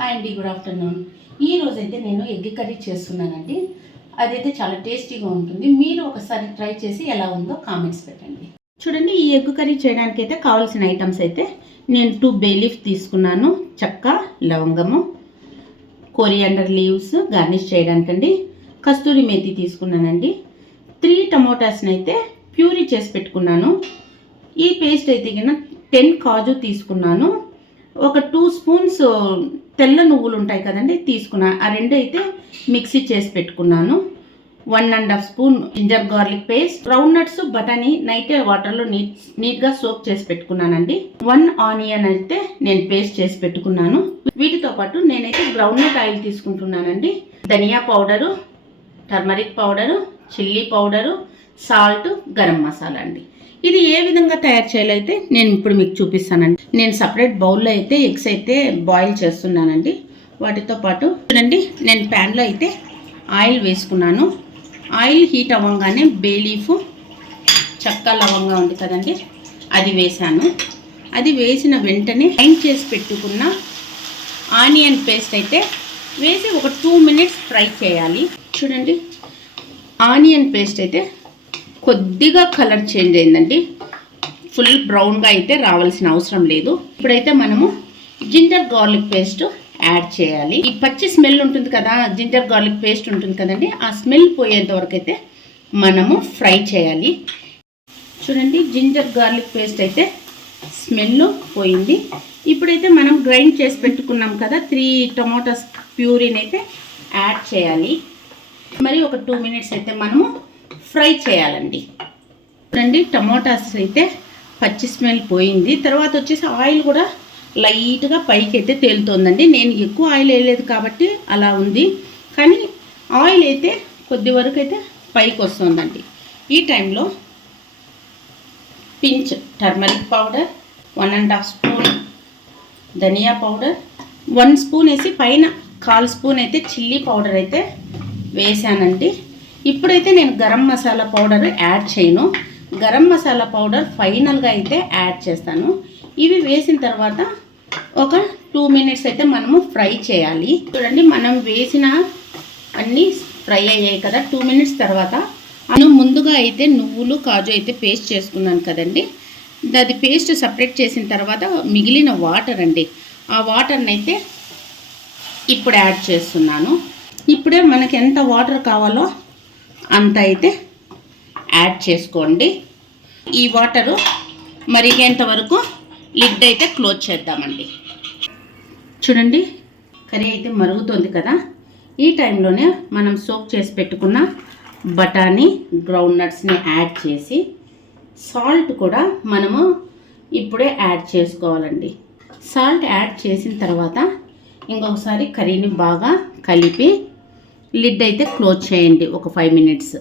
Hi అండి, good afternoon. ఈ రోజైతే నేను ఎగ్ కర్రీ చేస్తున్నానండి. అదైతే చాలా టేస్టీగా ఉంటుంది. మీరు ఒకసారి ట్రై చేసి ఎలా ఉందో కామెంట్స్ పెట్టండి. చూడండి, ఈ ఎగ్ కర్రీ చేయడానికి అయితే కావాల్సిన ఐటమ్స్ అయితే నేను 2 బే లీఫ్ తీసుకున్నాను, చెక్క, లవంగము, కొరియాండర్ లీవ్స్ గార్నిష్ చేయడానికండి, కస్తూరి మేతి తీసుకున్నానండి, 3 టమోటాస్ని అయితే ప్యూరీ చేసి పెట్టుకున్నాను. ఈ పేస్ట్ అయితే కింద 10 కాజు తీసుకున్నాను, ఒక 2 స్పూన్స్ తెల్ల నువ్వులు ఉంటాయి కదండి తీసుకున్నా. ఆ రెండు అయితే మిక్సీ చేసి పెట్టుకున్నాను. 1.5 spoon ginger garlic paste, ground nuts, బటానీ నైట్ వాటర్లో నీట్గా సోక్ చేసి పెట్టుకున్నానండి. 1 ఆనియన్ అయితే నేను పేస్ట్ చేసి పెట్టుకున్నాను. వీటితో పాటు నేనైతే గ్రౌండ్ నట్ ఆయిల్ తీసుకుంటున్నానండి. ధనియా powder, turmeric powder, chilli powder, salt, garam masala అండి. ఇది ఏ విధంగా తయారు చేయాలైతే నేను ఇప్పుడు మీకు చూపిస్తానండి. నేను సపరేట్ బౌల్లో అయితే ఎగ్స్ అయితే బాయిల్ చేస్తున్నానండి. వాటితో పాటు చూడండి, నేను ప్యాన్లో అయితే ఆయిల్ వేసుకున్నాను. ఆయిల్ హీట్ అవ్వగానే బే లీఫ్, చెక్క, లవంగా ఉంది కదండి, అది వేసాను. అది వేసిన వెంటనే గ్రైండ్ చేసి పెట్టుకున్న ఆనియన్ పేస్ట్ అయితే వేసి ఒక 2 మినిట్స్ ఫ్రై చేయాలి. చూడండి, ఆనియన్ పేస్ట్ అయితే కొద్దిగా కలర్ చేంజ్ అయిందండి. ఫుల్ బ్రౌన్గా అయితే రావాల్సిన అవసరం లేదు. ఇప్పుడైతే మనము జింజర్ గార్లిక్ పేస్ట్ యాడ్ చేయాలి. ఈ పచ్చి స్మెల్ ఉంటుంది కదా, జింజర్ గార్లిక్ పేస్ట్ ఉంటుంది కదండి, ఆ స్మెల్ పోయేంత వరకు అయితే మనము ఫ్రై చేయాలి. చూడండి, జింజర్ గార్లిక్ పేస్ట్ అయితే స్మెల్ పోయింది. ఇప్పుడైతే మనం గ్రైండ్ చేసి పెట్టుకున్నాం కదా 3 టొమాటోస్ ప్యూరీని అయితే యాడ్ చేయాలి. మరి ఒక 2 మినిట్స్ అయితే మనము ఫ్రై చేయాలండి. చూడండి, టమోటాస్ అయితే పచ్చి స్మెల్ పోయింది. తర్వాత వచ్చేసి ఆయిల్ కూడా లైట్గా పైకి అయితే తేలుతోందండి. నేను ఎక్కువ ఆయిల్ వేయలేదు కాబట్టి అలా ఉంది, కానీ ఆయిల్ అయితే కొద్ది వరకు అయితే పైకి వస్తుందండి. ఈ టైంలో పించ్ టర్మరిక్ పౌడర్, 1.5 స్పూన్ ధనియా పౌడర్, 1 స్పూన్ వేసి పైన 1/4 స్పూన్ అయితే చిల్లీ పౌడర్ అయితే వేసానండి. ఇప్పుడైతే నేను గరం మసాలా పౌడర్ యాడ్ చేయను. గరం మసాలా పౌడర్ ఫైనల్గా అయితే యాడ్ చేస్తాను. ఇవి వేసిన తర్వాత ఒక 2 మినిట్స్ అయితే మనము ఫ్రై చేయాలి. చూడండి, మనం వేసిన అన్నీ ఫ్రై అయ్యాయి కదా. 2 మినిట్స్ తర్వాత నేను ముందుగా అయితే నువ్వులు, కాజు అయితే పేస్ట్ చేసుకున్నాను కదండి, అది పేస్ట్ సపరేట్ చేసిన తర్వాత మిగిలిన వాటర్ అండి, ఆ వాటర్ని అయితే ఇప్పుడు యాడ్ చేస్తున్నాను. ఇప్పుడే మనకి ఎంత వాటర్ కావాలో అంత అయితే యాడ్ చేసుకోండి. ఈ వాటరు మరిగేంత వరకు లిడ్ అయితే క్లోజ్ చేద్దామండి. చూడండి, కర్రీ అయితే మరుగుతుంది కదా. ఈ టైంలోనే మనం సోక్ చేసి పెట్టుకున్న బఠానీ, గ్రౌండ్ నట్స్ని యాడ్ చేసి సాల్ట్ కూడా మనము ఇప్పుడే యాడ్ చేసుకోవాలండి. సాల్ట్ యాడ్ చేసిన తర్వాత ఇంకొకసారి కర్రీని బాగా కలిపి లిడ్ అయితే క్లోజ్ చేయండి ఒక 5 మినిట్స్.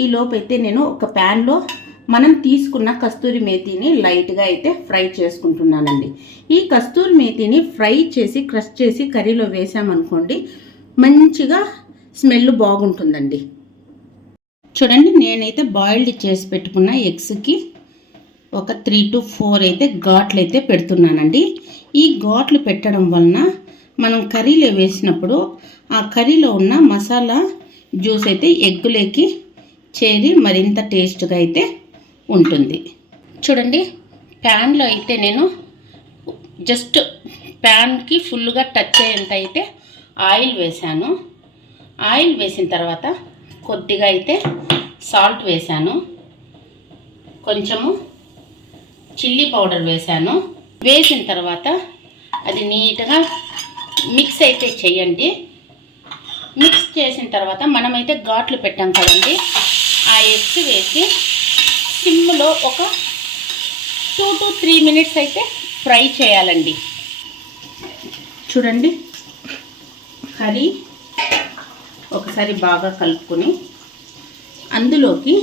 ఈ లోపు అయితే నేను ఒక ప్యాన్లో మనం తీసుకున్న కస్తూరి మేతిని లైట్గా అయితే ఫ్రై చేసుకుంటున్నానండి. ఈ కస్తూరి మేతిని ఫ్రై చేసి క్రష్ చేసి కర్రీలో వేసామనుకోండి, మంచిగా స్మెల్ బాగుంటుందండి. చూడండి, నేనైతే బాయిల్డ్ చేసి పెట్టుకున్న ఎగ్స్కి ఒక 3 to 4 అయితే ఘాట్లు అయితే పెడుతున్నానండి. ఈ ఘాట్లు పెట్టడం వలన మనం కర్రీలో వేసినప్పుడు ఆ కర్రీలో ఉన్న మసాలా జ్యూస్ అయితే ఎగ్గులోకి చేరి మరింత టేస్ట్గా అయితే ఉంటుంది. చూడండి, ప్యాన్లో అయితే నేను జస్ట్ ప్యాన్కి ఫుల్గా టచ్ అయ్యేంత అయితే ఆయిల్ వేసాను. ఆయిల్ వేసిన తర్వాత కొద్దిగా అయితే సాల్ట్ వేసాను, కొంచెము చిల్లీ పౌడర్ వేసాను. వేసిన తర్వాత అది నీట్గా మిక్స్ అయితే చేయండి. మిక్స్ చేసిన తర్వాత మనమైతే ఘాట్లు పెట్టాం కదండి, ఆ ఎగ్స్ వేసి సిమ్లో ఒక 2 to 3 మినిట్స్ అయితే ఫ్రై చేయాలండి. చూడండి, కర్రీ ఒకసారి బాగా కలుపుకొని అందులోకి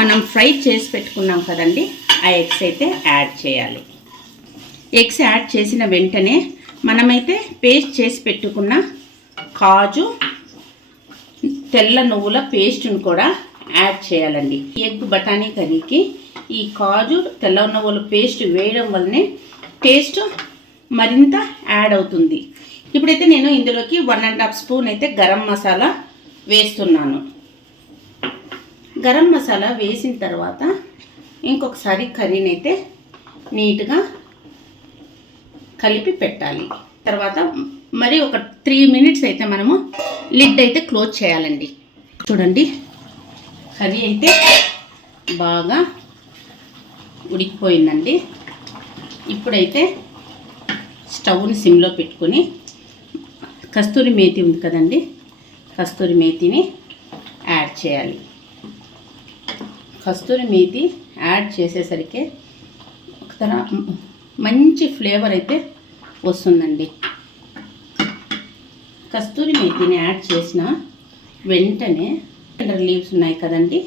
మనం ఫ్రై చేసి పెట్టుకున్నాం కదండి, ఆ ఎగ్స్ అయితే యాడ్ చేయాలి. ఎగ్స్ యాడ్ చేసిన వెంటనే మనమైతే పేస్ట్ చేసి పెట్టుకున్న కాజు, తెల్ల నువ్వుల పేస్ట్ని కూడా యాడ్ చేయాలండి. ఎగ్ బఠానీ కర్రీకి ఈ కాజు, తెల్ల నువ్వుల పేస్ట్ వేయడం వల్లనే టేస్ట్ మరింత యాడ్ అవుతుంది. ఇప్పుడైతే నేను ఇందులోకి 1½ స్పూన్ అయితే గరం మసాలా వేస్తున్నాను. గరం మసాలా వేసిన తర్వాత ఇంకొకసారి కర్రీని అయితే నీట్గా కలిపి పెట్టాలి. తర్వాత మరి ఒక 3 మినిట్స్ అయితే మనము లిడ్ అయితే క్లోజ్ చేయాలండి. చూడండి, కర్రీ అయితే బాగా ఉడికిపోయిందండి. ఇప్పుడైతే స్టవ్ని సిమ్లో పెట్టుకొని కస్తూరి మేతి ఉంది కదండి, కస్తూరి మేతిని యాడ్ చేయాలి. కస్తూరి మేతి యాడ్ చేసేసరికి ఒక మంచి ఫ్లేవర్ అయితే వస్తుందండి. కస్తూరి మేతిని యాడ్ చేసిన వెంటనే కొరియాండర్ లీవ్స్ ఉన్నాయి కదండి,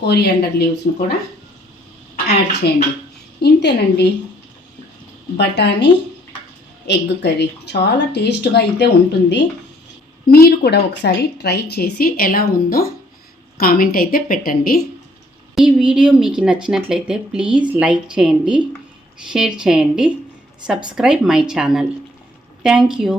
కొరియాండర్ లీవ్స్ని కూడా యాడ్ చేయండి. ఇంతేనండి, బఠానీ ఎగ్ కర్రీ చాలా టేస్ట్గా అయితే ఉంటుంది. మీరు కూడా ఒకసారి ట్రై చేసి ఎలా ఉందో కామెంట్ అయితే పెట్టండి. ఈ వీడియో మీకు నచ్చినట్లయితే ప్లీజ్ లైక్ చేయండి, షేర్ చేయండి, subscribe my channel. Thank you.